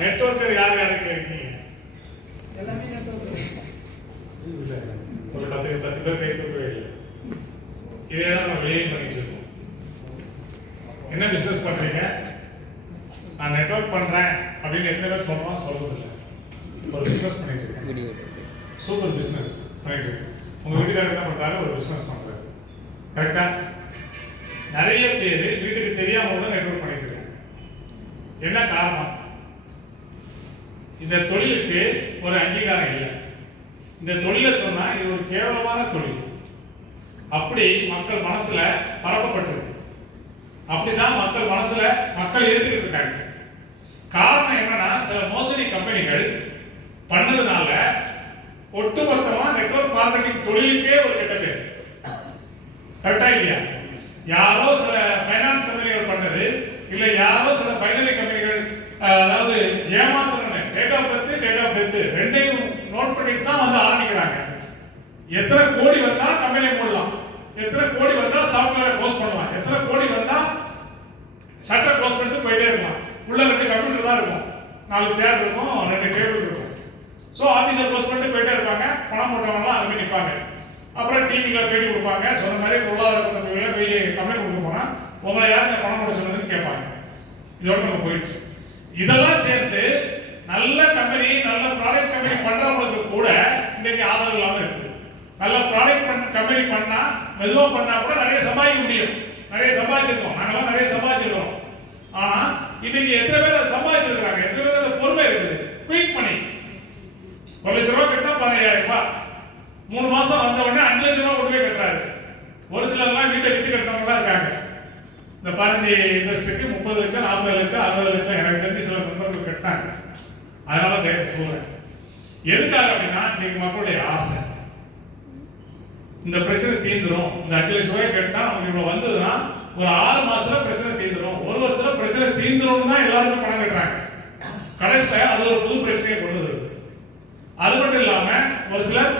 Networker யார் யாருக்கு இருக்கீங்க? எல்லாமே நெட்வொர்க். இல்ல ஒரு 10 பேர் கை தூக்கவே இல்லை. இதே தான் நம்ம வெளியே பண்ணிட்டு இருக்கோம். என்ன பிசினஸ் பண்றீங்க? நான் நெட்வொர்க் பண்றேன் அப்படின்னு எத்தனை பேர் சொல்றோம்? சொல்றது இல்லை. ஒரு பிசினஸ் பண்ணிட்டு இருக்கேன். சூப்பர் பிசினஸ் பண்ணிட்டு இருக்கேன். உங்க வீட்டுக்காரர் என்ன பண்றாரு? ஒரு பிசினஸ் பண்றாரு. கரெக்டா? நிறைய பேர் வீட்டுக்கு தெரியாம கூட நெட்வொர்க் பண்ணிட்டு இருக்காங்க. என்ன காரணம்? இந்த தொழிலுக்கு ஒரு அங்கீகாரம் இல்லை. இந்த தொழிலை சொன்னா இது ஒரு கேவலமான தொழில் அப்படி மக்கள் மனசுல பரப்பப்பட்டிருக்கு. அப்படிதான் மக்கள் மனசுல மக்கள் ஏற்றுக்கிட்டு இருக்காங்க. காரணம் என்னன்னா, சில மோசடி கம்பெனிகள் பண்ணதுனால ஒட்டுமொத்தமா நெட்வொர்க் மார்க்கெட்டிங் தொழிலுக்கே ஒரு கெட்ட பேர். கரெக்டா இல்லையா? யாரோ சில பைனான்ஸ் கம்பெனிகள் பண்ணது, இல்ல யாரோ சில பைனரி கம்பெனிகள், அதாவது ஏமாத்தணும் டேட் ஆஃப் பர்த் ரெண்டையும் நோட் பண்ணிட்டு தான் வந்து ஆரம்பிக்கிறாங்க. எத்தனை கோடி வந்தா கம்பெனி மூடலாம், எத்தனை கோடி வந்தா சாஃப்ட்வேரை க்ளோஸ் பண்ணலாம், எத்தனை கோடி வந்தா ஷட்டர் க்ளோஸ் பண்ணிட்டு போயிட்டே இருக்கலாம். உள்ள 2 கம்ப்யூட்டர் தான் இருக்கும், 4 சேர் இருக்கும், 2 டேபிள் இருக்கும். ஸோ ஆஃபீஸை க்ளோஸ் பண்ணிட்டு போயிட்டே இருப்பாங்க. பணம் போட்டவங்கலாம் அங்கே போய் நிற்பாங்க. அப்புறம் டிவியில் பேட்டி கொடுப்பாங்க. சொன்ன மாதிரி பொருளாதார கம்பெனியில் போய் கம்ப்ளைண்ட் கொடுக்க போனால் உங்களை யாருங்க பணம் போட சொன்னதுன்னு கேட்பாங்க. இதோட நம்ம போயிடுச்சு. இதெல்லாம் சேர்த்து நல்ல கம்பெனி, நல்ல ப்ராடக்ட் கம்பெனி பண்றவங்களுக்கு கூட இன்னைக்கு ஆதரவு இல்லாமல் இருக்குது. நல்ல ப்ராடக்ட் கம்பெனி பண்ணா, மெதுவா பண்ணா கூட நிறைய சம்பாதிக்க முடியும். நிறைய சம்பாதிச்சிருக்கோம், நாங்களாம் நிறைய சம்பாதிச்சிருக்கோம். ஆனா இன்னைக்கு எத்தனை பேர் சம்பாதிச்சிருக்காங்க? எத்தனை பேர் அந்த பொறுமை இருக்குது? குயிக் பண்ணி 1 லட்சம் ரூபாய் கட்டினா 15,000 ரூபாய், 3 மாசம் வந்த உடனே 5 லட்சம் ரூபாய் கொண்டு போய் கட்டுறாரு. ஒரு சிலர்லாம் வீட்டை வித்து கட்டுறவங்க இருக்காங்க. இந்த பாரதி இண்டஸ்ட்ரிக்கு 30 லட்சம், 40 லட்சம், 60 லட்சம் எனக்கு தெரிஞ்சு சில நண்பர்கள் கட்டினாங்க. அதனால சொல்றேன். எதுக்காக அப்படின்னா, இன்னைக்கு மக்களுடைய ஆசை இந்த பிரச்சனை தீந்துரும். இந்த 5 லட்சம் ரூபாய் கட்டினா அவங்க இவ்வளவு வந்ததுன்னா ஒரு 6 மாசத்துல பிரச்சனை தீந்துரும், 1 வருஷத்துல பிரச்சனை தீந்துரும் தான் எல்லாருமே பணம் கட்டுறாங்க. கடைசியில அது ஒரு புது பிரச்சனையை கொண்டு வருது. அது மட்டும் இல்லாம ஒரு சிலர்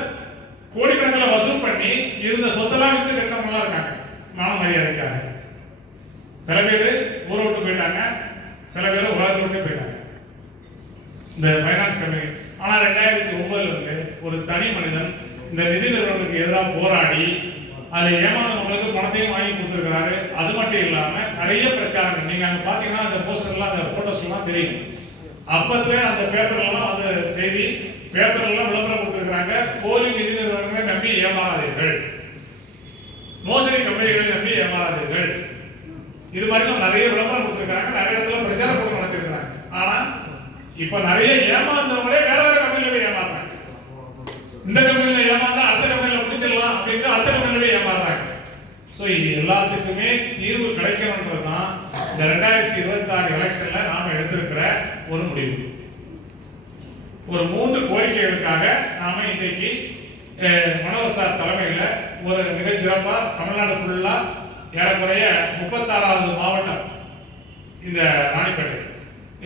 கோடிக்கணக்கில் வசூல் பண்ணி இருந்த சொத்தெல்லாம் வித்து கட்டுறவங்க இருக்காங்க மான மரியாதைக்காக. சில பேர் ஊரை விட்டு போயிட்டாங்க, சில பேர் உலகத்தை விட்டு போயிட்டாங்க இந்த பைனான்ஸ் கம்பெனி. ஆனா 2009 இருந்து ஒரு தனி மனிதன் இந்த நிதி நிறுவனத்துக்கு எதிராக போராடி அதுல ஏமாந்தவங்களுக்கு பணத்தையும் வாங்கி கொடுத்துருக்கிறாரு. அது மட்டும் இல்லாம நிறைய பிரச்சாரங்கள், நீங்க அங்க பாத்தீங்கன்னா அந்த போஸ்டர்லாம், அந்த போட்டோஸ் எல்லாம் தெரியும். அப்பத்துல அந்த பேப்பர்லாம் அந்த செய்தி பேப்பர்லாம் விளம்பரம் கொடுத்துருக்காங்க. போலி நிதி நிறுவனங்களை நம்பி ஏமாறாதீர்கள், மோசடி கம்பெனிகளை நம்பி ஏமாறாதீர்கள். இது மாதிரி நிறைய விளம்பரம் கொடுத்துருக்காங்க, நிறைய இடத்துல பிரச்சார கூட்டம் நடத்திருக்காங்க. ஆனா இப்ப நிறைய ஏமாந்தவங்களே வேற வேற கம்பெனில போய் ஏமாறாங்க. இந்த கம்பெனில ஏமாந்தா அடுத்த கம்பெனில முடிச்சிடலாம் அப்படின்னு அடுத்த கம்பெனில போய் ஏமாறாங்க. சோ இது எல்லாத்துக்குமே தீர்வு கிடைக்கணும்ன்றதுதான் இந்த 2026 எலெக்ஷன்ல நாம எடுத்திருக்கிற ஒரு முடிவு. ஒரு 3 கோரிக்கைகளுக்காக நாம இன்னைக்கு மனோகர் சார் தலைமையில ஒரு மிகச்சிறப்பா தமிழ்நாடு ஃபுல்லா ஏறக்குறைய 36வது மாவட்டம் இந்த ராணிப்பேட்டை,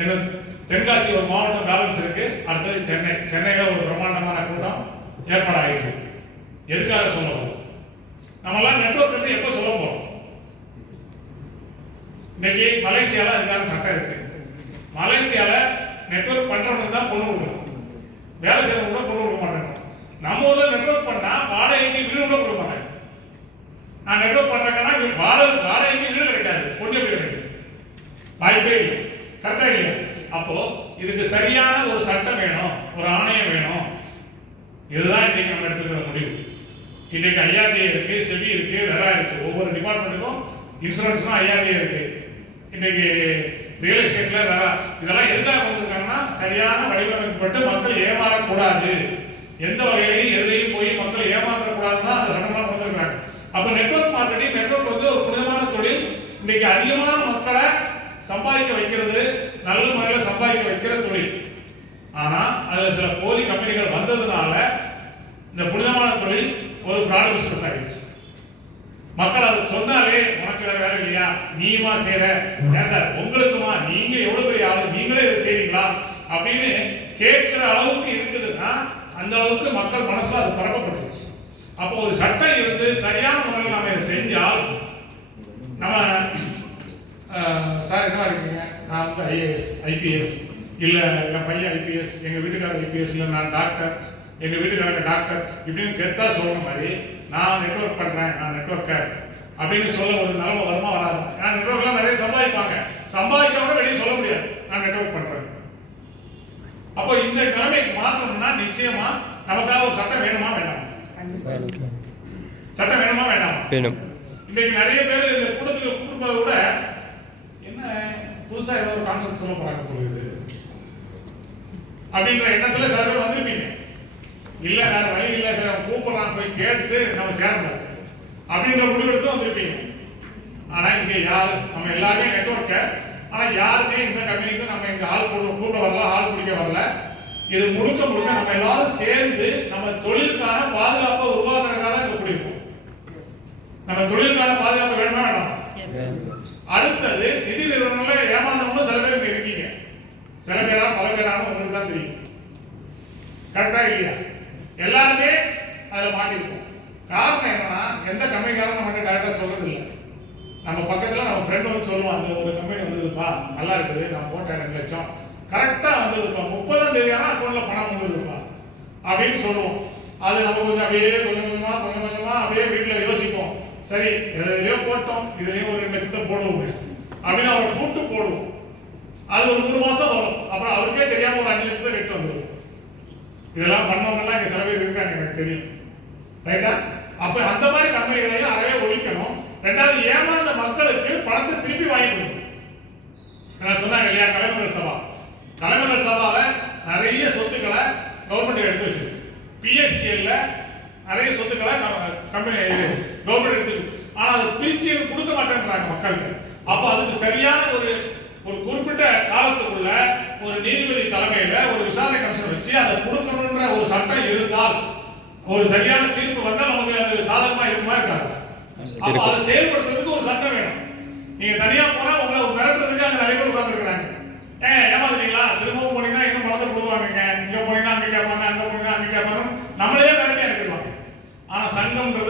என்ன தென்காசி ஒரு மாவட்டம் பேலன்ஸ் இருக்கு. அடுத்தது சென்னையில ஒரு பிரம்மாண்டமான கூட்டம் ஏற்பாடாகிட்டு. எதுக்காக சொல்ல போறோம்? நம்மளாம் நெட்வொர்க் வந்து எப்போ சொல்ல போறோம்? இன்னைக்கு மலேசியால அதுக்கான சட்டம் இருக்கு. மலேசியால நெட்வொர்க் பண்றவனுக்கு தான் பொண்ணு கொடுக்கணும், வேலை செய்யறவங்க கூட பொண்ணு கொடுக்க மாட்டாங்க. நம்ம ஊர்ல நெட்வொர்க் பண்ணா வாடகைக்கு வீடு கூட கொடுக்க மாட்டாங்க. நான் நெட்வொர்க் பண்றேன்னா வாடகைக்கு வீடு கிடைக்காது, பொண்ணு எப்படி கிடைக்கும்? வாய்ப்பே இல்லை. கரெக்டா இல்லையா? அப்போ இதுக்கு சரியான ஒரு சட்டம் வேணும், ஒரு ஆணையம் வேணும். இதுதான் இன்னைக்கு நம்ம எடுத்துக்கிற முடிவு. இன்னைக்கு ஐஆர்டிஏ இருக்கு, செபி இருக்கு, வெரா இருக்கு. ஒவ்வொரு டிபார்ட்மெண்ட்டுக்கும் இன்சூரன்ஸ்னா ஐஆர்டிஏ இருக்கு. இன்னைக்கு ரியல் எஸ்டேட்ல வெரா. இதெல்லாம் எதுக்காக கொடுத்துருக்காங்கன்னா, சரியான வடிவமைக்கப்பட்டு மக்கள் ஏமாறக்கூடாது, எந்த வகையிலையும் எதிரையும் போய் மக்கள் ஏமாற்றக்கூடாதுன்னா அந்த சட்டமாக கொடுத்துருக்காங்க. அப்ப நெட்வொர்க் மார்க்கெட்டிங், நெட்வொர்க் வந்து ஒரு புனிதமான தொழில். இன்னைக்கு அதிகமான மக்களை சம்பாதிக்க வைக்கிறது, நல்ல முறையில் சம்பாதிக்க வைக்கிற தொழில். ஆனா அதுல சில போலி கம்பெனிகள் வந்ததுனால இந்த புனிதமான தொழில் ஒரு ஃப்ராட் பிசினஸ் ஆகிடுச்சு. மக்கள் அதை சொன்னாலே உனக்கு வேற வேலை இல்லையா, நீமா செய்யற, ஏன் சார் உங்களுக்குமா, நீங்க எவ்வளவு பெரிய ஆளு, நீங்களே இதை செய்வீங்களா அப்படின்னு கேட்கிற அளவுக்கு இருக்குதுன்னா அந்த அளவுக்கு மக்கள் மனசுல அது பரப்பப்பட்டுச்சு. அப்போ ஒரு சட்டம் இருந்து சரியான முறையில் நாம இதை செஞ்சால் நம்ம சார் என்ன இருக்கீங்க நான் வந்து ஐஏஎஸ் ஐபிஎஸ் இல்லை என் பையன் ஐபிஎஸ், எங்கள் வீட்டுக்காரர் ஐபிஎஸ், இல்லை நான் டாக்டர், எங்கள் வீட்டுக்காரங்க டாக்டர் இப்படின்னு கெத்தா சொல்ற மாதிரி நான் நெட்வொர்க் பண்ணுறேன், நான் நெட்வொர்க்கர் அப்படின்னு சொல்ல ஒரு நிலமை வருமா வராது? ஏன்னா நெட்வொர்க்லாம் நிறைய சம்பாதிப்பாங்க, சம்பாதிச்சவங்க வெளியே சொல்ல முடியாது நான் நெட்வொர்க் பண்ணுறேன். அப்போ இந்த நிலைமைக்கு மாற்றணும்னா நிச்சயமா நமக்காக ஒரு சட்டம் வேணுமா வேண்டாமா? சட்டம் வேணுமா வேண்டாமா? வேணும். இன்னைக்கு நிறைய பேர் இந்த கூட்டத்துக்கு கூட்டுறதை விட என்ன புதுசா ஏதோ ஒரு கான்செப்ட் சொல்ல போறாங்க போகுது அப்படின்ற எண்ணத்துல சில பேர் வந்திருப்பீங்க. இல்ல வேற வழி இல்ல சார், கூப்பிடுறான் போய் கேட்டு நம்ம சேரக்கூடாது அப்படின்ற முடிவெடுத்து வந்திருப்பீங்க. ஆனா இங்க யாரு நம்ம எல்லாருமே நெட்வொர்க்கர், ஆனா யாருமே இந்த கம்பெனிக்கு நம்ம இங்க ஆள் கூட்ட வரல, ஆள் பிடிக்க வரல. இது முழுக்க முழுக்க நம்ம எல்லாரும் சேர்ந்து நம்ம தொழிலுக்கான பாதுகாப்பை உருவாக்குறதுக்காக தான் இங்க கூடியிருக்கோம். நம்ம தொழிலுக்கான பாதுகாப்பு வேணுமா வேண்டாமா? அடுத்தது நிதி நிறுவனங்கள்ல ஏமாந்தவங்களும் சில பேர் இருக்கீங்க. சில பேரா பல பேரான உங்களுக்கு தான் தெரியும். கரெக்டா இல்லையா? எல்லாருமே அதுல மாட்டிருக்கோம். காரணம் என்னன்னா எந்த கம்பெனிக்காரன் நம்மகிட்ட கரெக்டா சொல்றது இல்லை. நம்ம பக்கத்துல நம்ம ஃப்ரெண்ட் வந்து சொல்லுவான், அந்த ஒரு கம்பெனி வந்ததுப்பா நல்லா இருக்குது, நான் போட்டேன் 2 லட்சம் கரெக்டா வந்ததுப்பா, 30ஆம் தேதி ஆனா அக்கௌண்ட்ல பணம் வந்ததுப்பா அப்படின்னு சொல்லுவோம். அது நம்ம கொஞ்சம் அப்படியே கொஞ்சம் கொஞ்சமா அப்படியே வீட்டுல யோசிப்போம். சரி எதுலயோ போட்டோம், இதுலயும் ஒரு 2 லட்சத்தை போடுவோம் அப்படின்னு அவரை கூப்பிட்டு போடுவோம். அது ஒரு 3 மாசம் வரும். அப்புறம் அவருக்கே தெரியாம ஒரு 5 லட்சத்தை வெட்டு வந்துடும். இதெல்லாம் பண்ணவங்கலாம் இங்க சில பேர் இருக்காங்க, எனக்கு தெரியும். ரைட்டா? அப்ப அந்த மாதிரி கம்பெனிகளையும் அறவே ஒழிக்கணும். ரெண்டாவது, ஏமாந்த மக்களுக்கு பணத்தை திருப்பி வாங்கி கொடுக்கணும். நான் சொன்னாங்க இல்லையா, கலைமகள் சபா, கலைமகள் சபால நிறைய சொத்துக்களை கவர்மெண்ட் எடுத்து வச்சு, பிஎஸ்சிஎல்ல நிறைய சொத்துக்களை கம்பெனி கவர்மெண்ட் எடுத்து, ஆனா அதை பிரிச்சு கொடுக்க மாட்டேன்றாங்க மக்களுக்கு. அப்போ அதுக்கு சரியான ஒரு குறிப்பிட்ட காலத்துக்குள்ள ஒரு நீதிபதி தலைமையில ஒரு விசாரணை கமிஷன் வச்சு அதை கொடுக்கணும்ன்ற ஒரு சட்டம் இருந்தால், ஒரு சரியான தீர்ப்பு வந்தால் நமக்கு அது சாதகமா இருக்குமா இருக்காது. அப்போ அதை செயல்படுத்துறது